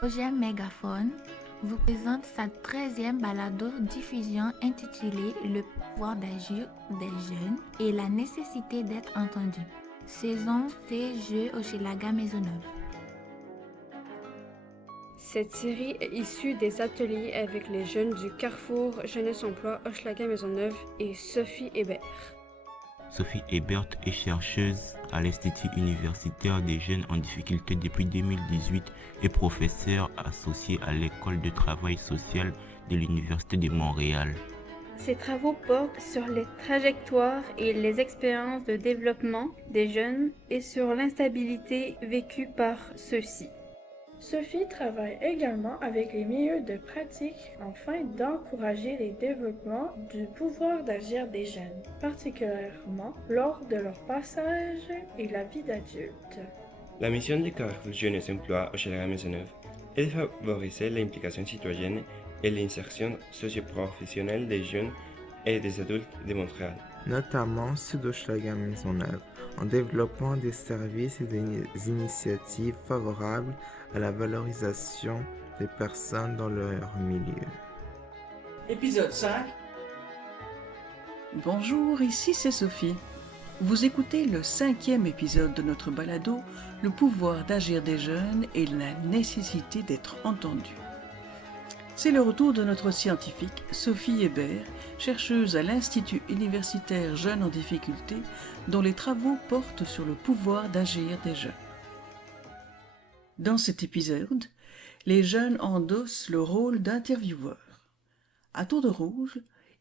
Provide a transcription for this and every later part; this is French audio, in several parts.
Projet Mégaphone vous présente sa 13e balado-diffusion intitulée Le pouvoir d'agir des jeunes et la nécessité d'être entendu. Saison fait-jeu Hochelaga Maisonneuve. Cette série est issue des ateliers avec les jeunes du Carrefour Jeunesse Emploi Hochelaga Maisonneuve et Sophie Hébert. Sophie Hébert est chercheuse à l'Institut universitaire des jeunes en difficulté depuis 2018 et professeure associée à l'École de travail social de l'Université de Montréal. Ses travaux portent sur les trajectoires et les expériences de développement des jeunes et sur l'instabilité vécue par ceux-ci. Sophie travaille également avec les milieux de pratique afin d'encourager les développements du pouvoir d'agir des jeunes, particulièrement lors de leur passage et la vie d'adulte. La mission du Carrefour Jeunesse Emploi Hochelaga Maisonneuve est de favoriser l'implication citoyenne et l'insertion socio-professionnelle des jeunes et des adultes de Montréal, notamment ceux d'Hochelaga Maisonneuve, en développant des services et des initiatives favorables à la valorisation des personnes dans leur milieu. Épisode 5. Bonjour, ici c'est Sophie. Vous écoutez le 5e épisode de notre balado « Le pouvoir d'agir des jeunes et la nécessité d'être entendu ». C'est le retour de notre scientifique Sophie Hébert, chercheuse à l'Institut universitaire Jeunes en difficulté, dont les travaux portent sur le pouvoir d'agir des jeunes. Dans cet épisode, les jeunes endossent le rôle d'intervieweurs. À tour de rôle,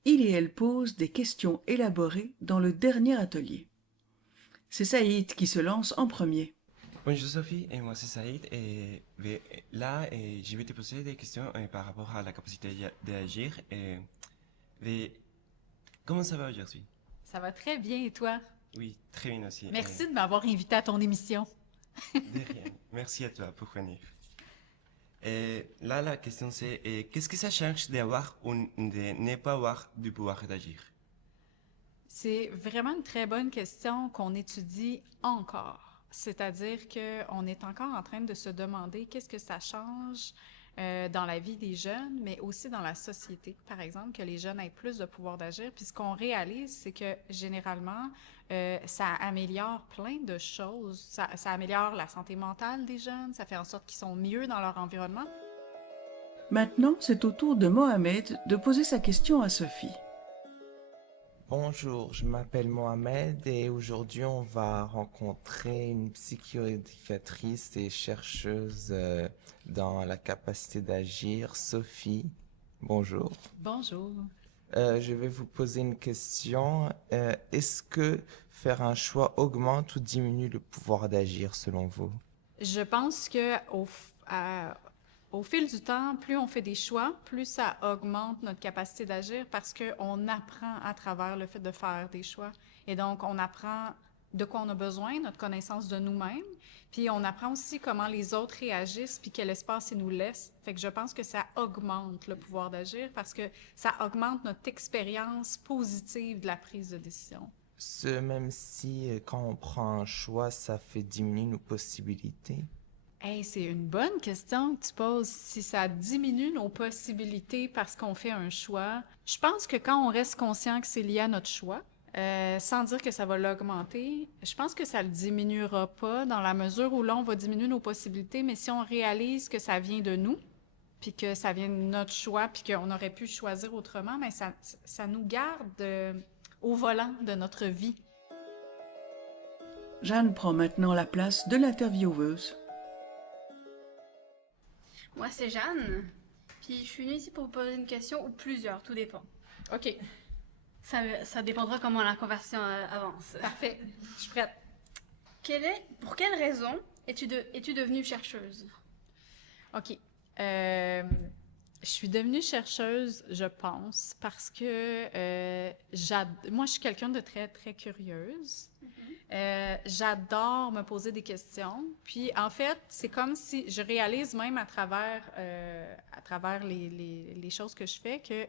ils et elles posent des questions élaborées dans le dernier atelier. C'est Saïd qui se lance en premier. Bonjour Sophie, et moi c'est Saïd, et là je vais te poser des questions par rapport à la capacité d'agir. Comment ça va aujourd'hui? Ça va très bien, et toi? Oui, très bien aussi. Merci de m'avoir invité à ton émission. De rien, merci à toi pour venir. Et là la question c'est, qu'est-ce que ça change d'avoir ou de ne pas avoir du pouvoir d'agir? C'est vraiment une très bonne question qu'on étudie encore. C'est-à-dire qu'on est encore en train de se demander qu'est-ce que ça change dans la vie des jeunes, mais aussi dans la société, par exemple, que les jeunes aient plus de pouvoir d'agir. Puis ce qu'on réalise, c'est que généralement, ça améliore plein de choses. Ça améliore la santé mentale des jeunes, ça fait en sorte qu'ils sont mieux dans leur environnement. Maintenant, c'est au tour de Mohamed de poser sa question à Sophie. Bonjour, je m'appelle Mohamed et aujourd'hui on va rencontrer une psychoéducatrice et chercheuse dans la capacité d'agir, Sophie. Bonjour. Bonjour. Je vais vous poser une question. Est-ce que faire un choix augmente ou diminue le pouvoir d'agir selon vous? Je pense que au fil du temps, plus on fait des choix, plus ça augmente notre capacité d'agir parce qu'on apprend à travers le fait de faire des choix. Et donc, on apprend de quoi on a besoin, notre connaissance de nous-mêmes, puis on apprend aussi comment les autres réagissent, puis quel espace ils nous laissent. Fait que je pense que ça augmente le pouvoir d'agir parce que ça augmente notre expérience positive de la prise de décision. Même si quand on prend un choix, ça fait diminuer nos possibilités? Hey, c'est une bonne question que tu poses. Si ça diminue nos possibilités parce qu'on fait un choix, je pense que quand on reste conscient que c'est lié à notre choix, sans dire que ça va l'augmenter, je pense que ça le diminuera pas dans la mesure où là, on va diminuer nos possibilités, mais si on réalise que ça vient de nous, puis que ça vient de notre choix, puis qu'on aurait pu choisir autrement, mais ça nous garde au volant de notre vie. Jeanne prend maintenant la place de l'intervieweuse. Moi c'est Jeanne, puis je suis venue ici pour vous poser une question ou plusieurs, tout dépend. OK. Ça dépendra comment la conversation avance. Parfait, je suis prête. Pour quelle raison es-tu devenue chercheuse? OK. Je suis devenue chercheuse, je pense, parce que moi, je suis quelqu'un de très, très curieuse. J'adore me poser des questions. Puis, en fait, c'est comme si je réalise même à travers les choses que je fais que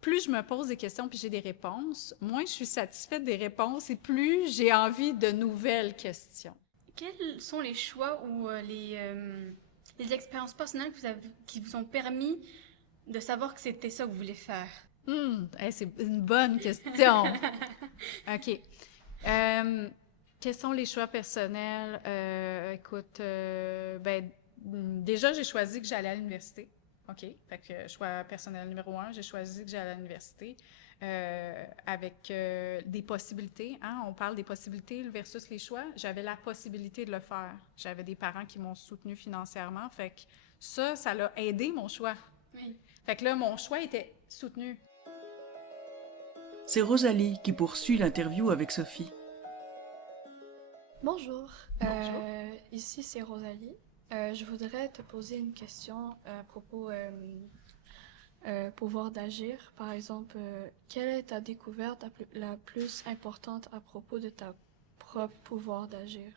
plus je me pose des questions puis j'ai des réponses, moins je suis satisfaite des réponses et plus j'ai envie de nouvelles questions. Quels sont les choix ou les expériences personnelles qui vous ont permis de savoir que c'était ça que vous voulez faire? C'est une bonne question. OK. Quels sont les choix personnels? Écoute, déjà, j'ai choisi que j'allais à l'université. OK. Fait que choix personnel numéro 1, j'ai choisi que j'allais à l'université avec des possibilités. Hein? On parle des possibilités versus les choix. J'avais la possibilité de le faire. J'avais des parents qui m'ont soutenue financièrement. Fait que ça l'a aidé mon choix. Oui. Fait que là, mon choix était soutenu. C'est Rosalie qui poursuit l'interview avec Sophie. Bonjour. Ici c'est Rosalie. Je voudrais te poser une question à propos pouvoir d'agir. Par exemple, quelle est ta découverte la plus importante à propos de ta propre pouvoir d'agir?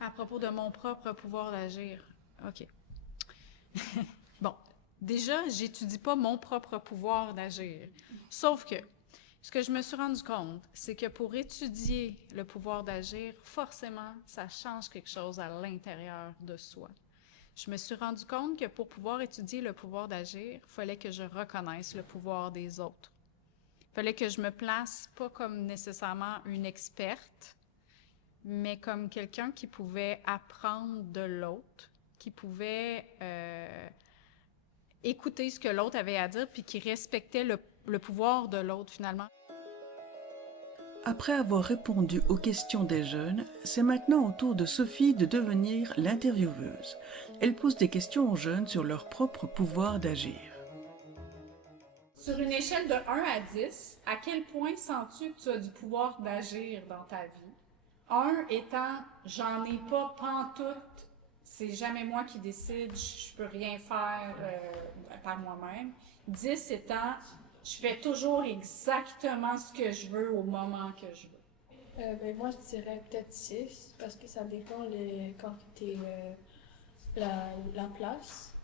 À propos de mon propre pouvoir d'agir. OK. Bon, déjà, j'étudie pas mon propre pouvoir d'agir. Sauf que ce que je me suis rendu compte, c'est que pour étudier le pouvoir d'agir, forcément, ça change quelque chose à l'intérieur de soi. Je me suis rendu compte que pour pouvoir étudier le pouvoir d'agir, il fallait que je reconnaisse le pouvoir des autres. Il fallait que je me place pas comme nécessairement une experte, mais comme quelqu'un qui pouvait apprendre de l'autre, qui pouvait écouter ce que l'autre avait à dire, puis qui respectait le pouvoir de l'autre, finalement. Après avoir répondu aux questions des jeunes, c'est maintenant au tour de Sophie de devenir l'intervieweuse. Elle pose des questions aux jeunes sur leur propre pouvoir d'agir. Sur une échelle de 1 à 10, à quel point sens-tu que tu as du pouvoir d'agir dans ta vie? 1 étant « j'en ai pas pantoute », c'est jamais moi qui décide, je peux rien faire par moi-même. 10 étant « je fais toujours exactement ce que je veux au moment que je veux ». Moi, je dirais peut-être 6, parce que ça dépend quand tu es la place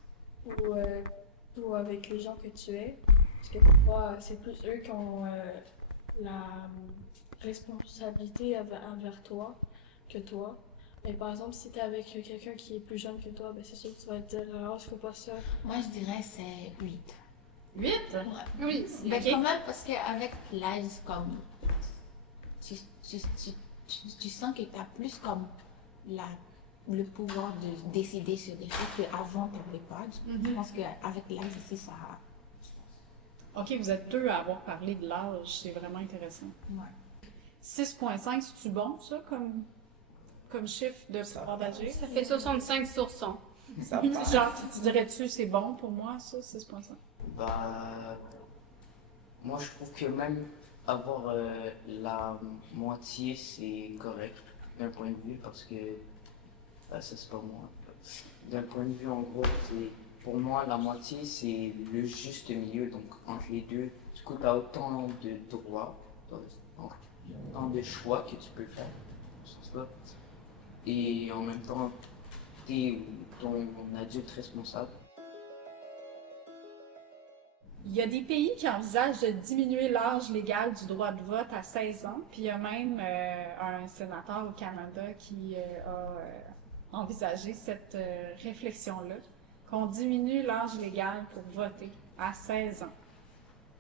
ou avec les gens que tu es. Parce que parfois, c'est plus eux qui ont la responsabilité envers toi que toi. Mais par exemple, si tu es avec quelqu'un qui est plus jeune que toi, c'est sûr que tu vas te dire « Ah, je fais pas ça ». Moi, je dirais c'est 8. 8? Ouais. Oui. Mais quand même, parce qu'avec l'âge, comme, tu sens que tu as plus comme le pouvoir de décider sur des choses qu'avant, tu n'avais pas. Je pense qu'avec l'âge aussi, ça... OK, vous êtes 2 à avoir parlé de l'âge, c'est vraiment intéressant. Ouais. 6,5, c'est-tu bon, ça, comme chiffre de pouvoir d'agir? Ça fait 65 sur 100. Ça Genre, tu dirais-tu c'est bon pour moi, ça, 6,5? Moi je trouve que même avoir la moitié c'est correct d'un point de vue parce que ça c'est pas moi. D'un point de vue en gros, pour moi la moitié c'est le juste milieu, donc entre les deux, du coup tu as autant de droits, autant de choix que tu peux faire, et en même temps tu es ton adulte responsable. Il y a des pays qui envisagent de diminuer l'âge légal du droit de vote à 16 ans, puis il y a même un sénateur au Canada qui a envisagé cette réflexion-là, qu'on diminue l'âge légal pour voter à 16 ans.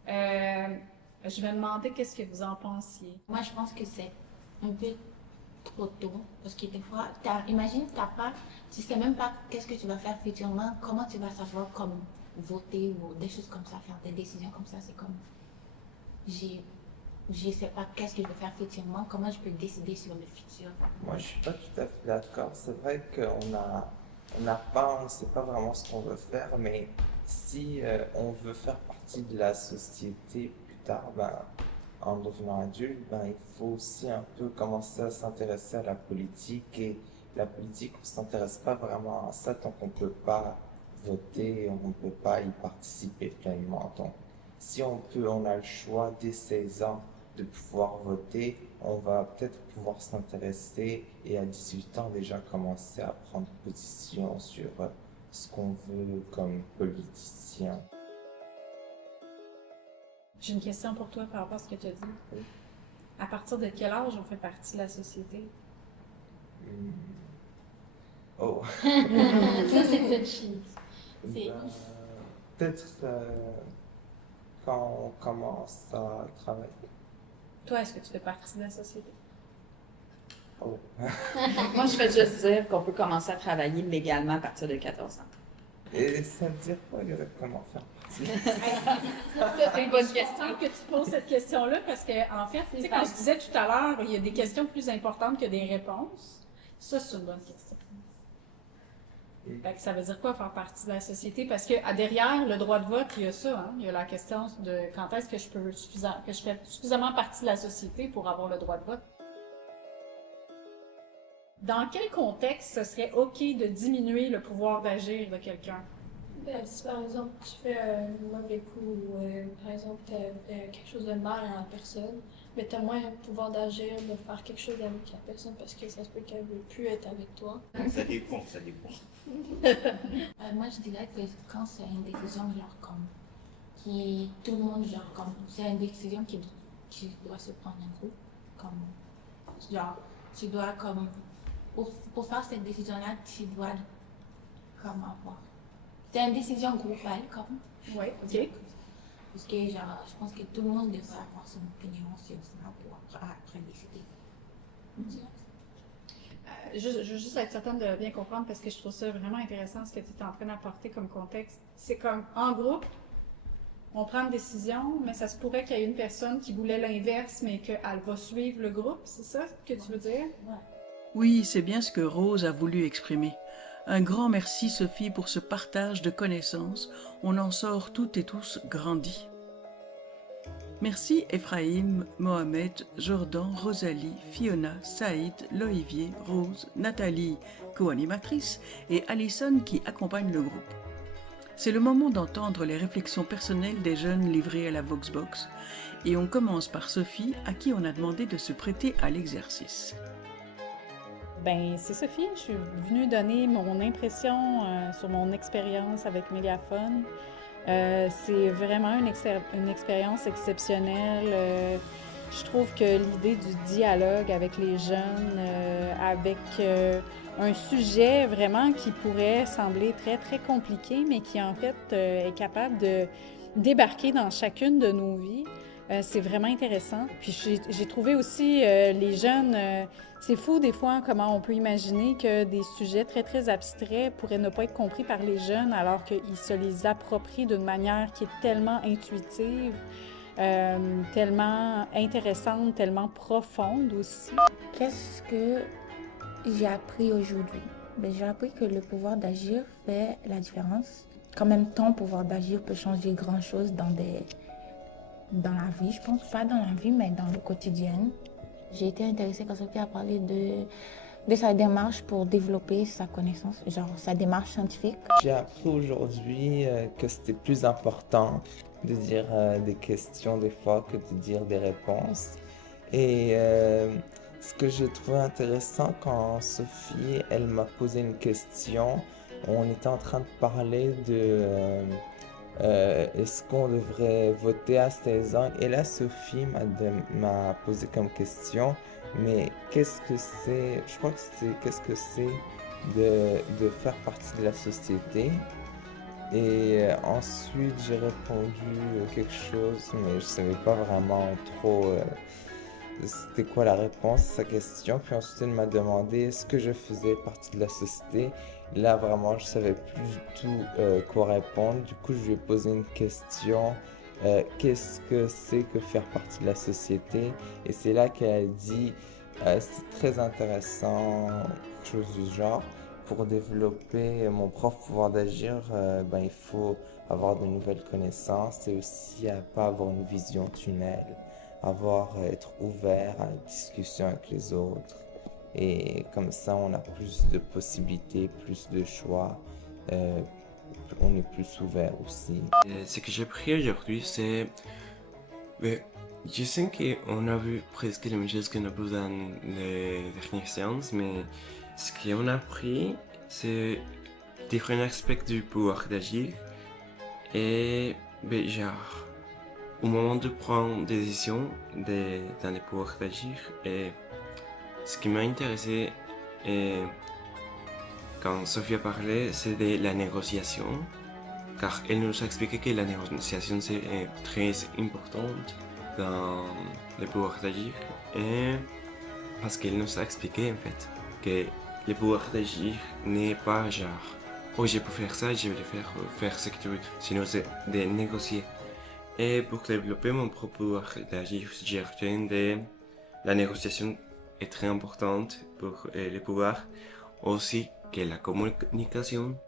Je vais demander qu'est-ce que vous en pensiez. Moi, je pense que c'est un peu trop tôt, parce que des fois, imagine, tu sais même pas qu'est-ce que tu vas faire futurement, comment tu vas savoir comme voter ou des choses comme ça, faire des décisions comme ça, c'est comme, je sais pas qu'est-ce que je vais faire futurement, comment je peux décider sur le futur. Moi, je suis pas tout à fait d'accord. C'est vrai qu'on on sait pas vraiment ce qu'on veut faire, mais si on veut faire partie de la société plus tard, en devenant adulte, il faut aussi un peu commencer à s'intéresser à la politique, et la politique, on s'intéresse pas vraiment à ça tant qu'on peut pas voter, on ne peut pas y participer pleinement. Donc, si on a le choix dès 16 ans de pouvoir voter, on va peut-être pouvoir s'intéresser et à 18 ans déjà commencer à prendre position sur ce qu'on veut comme politicien. J'ai une question pour toi par rapport à ce que tu as dit. Oui. À partir de quel âge on fait partie de la société? Oh, Ça, c'est touchy. C'est... Peut-être quand on commence à travailler. Toi, est-ce que tu fais partie de la société? Oh. Moi, je vais juste dire qu'on peut commencer à travailler légalement à partir de 14 ans. Et ça veut dire quoi exactement faire partie? Ça, c'est une bonne question que tu poses cette question-là, parce qu'en fait, tu sais, quand je disais tout à l'heure, il y a des questions plus importantes que des réponses. Ça, c'est une bonne question. Fait que ça veut dire quoi faire partie de la société? Parce que derrière le droit de vote, il y a ça, hein? Il y a la question de quand est-ce que je fais suffisamment partie de la société pour avoir le droit de vote. Dans quel contexte ce serait OK de diminuer le pouvoir d'agir de quelqu'un? Ben, si par exemple tu fais un mauvais coup ou par exemple tu as quelque chose de mal à la personne, mais tu as moins le pouvoir d'agir, de faire quelque chose avec la personne parce que ça se peut qu'elle ne veut plus être avec toi. Ça dépend. Moi, je dirais que quand c'est une décision genre comme qui tout le monde genre comme c'est une décision qui doit se prendre en groupe, comme genre tu dois comme pour faire cette décision-là, tu dois comme avoir. C'est une décision groupale comme. Oui, ok. Parce que genre, je pense que tout le monde devrait avoir son opinion sur ça pour après décider. Je veux juste être certaine de bien comprendre parce que je trouve ça vraiment intéressant ce que tu es en train d'apporter comme contexte. C'est comme en groupe, on prend une décision, mais ça se pourrait qu'il y ait une personne qui voulait l'inverse, mais qu'elle va suivre le groupe, c'est ça que tu veux dire? Ouais. Oui, c'est bien ce que Rose a voulu exprimer. Un grand merci, Sophie, pour ce partage de connaissances. On en sort toutes et tous grandis. Merci Ephraim, Mohamed, Jordan, Rosalie, Fiona, Saïd, Loïvier, Rose, Nathalie, co-animatrice, et Alison qui accompagne le groupe. C'est le moment d'entendre les réflexions personnelles des jeunes livrées à la Voxbox, et on commence par Sophie, à qui on a demandé de se prêter à l'exercice. Ben, c'est Sophie. Je suis venue donner mon impression sur mon expérience avec Mégaphone. C'est vraiment une expérience exceptionnelle. Je trouve que l'idée du dialogue avec les jeunes, avec un sujet vraiment qui pourrait sembler très, très compliqué, mais qui en fait est capable de débarquer dans chacune de nos vies, c'est vraiment intéressant. Puis j'ai trouvé aussi les jeunes... c'est fou des fois comment on peut imaginer que des sujets très, très abstraits pourraient ne pas être compris par les jeunes alors qu'ils se les approprient d'une manière qui est tellement intuitive, tellement intéressante, tellement profonde aussi. Qu'est-ce que j'ai appris aujourd'hui? Ben, j'ai appris que le pouvoir d'agir fait la différence. Quand même, ton pouvoir d'agir peut changer grand-chose dans la vie, je pense. Pas dans la vie, mais dans le quotidien. J'ai été intéressée quand Sophie a parlé de sa démarche pour développer sa connaissance, genre sa démarche scientifique. J'ai appris aujourd'hui que c'était plus important de dire des questions des fois que de dire des réponses. Et ce que j'ai trouvé intéressant quand Sophie, elle m'a posé une question, on était en train de parler de est-ce qu'on devrait voter à 16 ans? Et là, Sophie m'a posé comme question, mais qu'est-ce que c'est, je crois que c'est, qu'est-ce que c'est de faire partie de la société? Et ensuite, j'ai répondu quelque chose, mais je savais pas vraiment trop c'était quoi la réponse à sa question. Puis ensuite, elle m'a demandé est-ce que je faisais partie de la société. Là, vraiment, je savais plus du tout quoi répondre. Du coup, je lui ai posé une question. Qu'est-ce que c'est que faire partie de la société? Et c'est là qu'elle a dit c'est très intéressant, quelque chose du genre. Pour développer mon propre pouvoir d'agir, il faut avoir de nouvelles connaissances et aussi pas avoir une vision tunnel, être ouvert à la discussion avec les autres. Et comme ça, on a plus de possibilités, plus de choix. On est plus ouvert aussi. Ce que j'ai appris aujourd'hui, c'est... je sais qu'on a vu presque les mêmes choses qu'on a vu dans les dernières séances, mais ce qu'on a appris, c'est différents aspects du pouvoir d'agir. Et genre, au moment de prendre des décisions dans le pouvoir d'agir, et ce qui m'a intéressé, quand Sophie a parlé, c'est de la négociation, car elle nous a expliqué que la négociation c'est très importante dans le pouvoir d'agir, et parce qu'elle nous a expliqué en fait que le pouvoir d'agir n'est pas genre oh je peux faire ça, je vais le faire ce que tu veux, sinon c'est de négocier. Et pour développer mon propre pouvoir d'agir, j'ai retenu que la négociation est très importante pour le pouvoir, aussi que la communication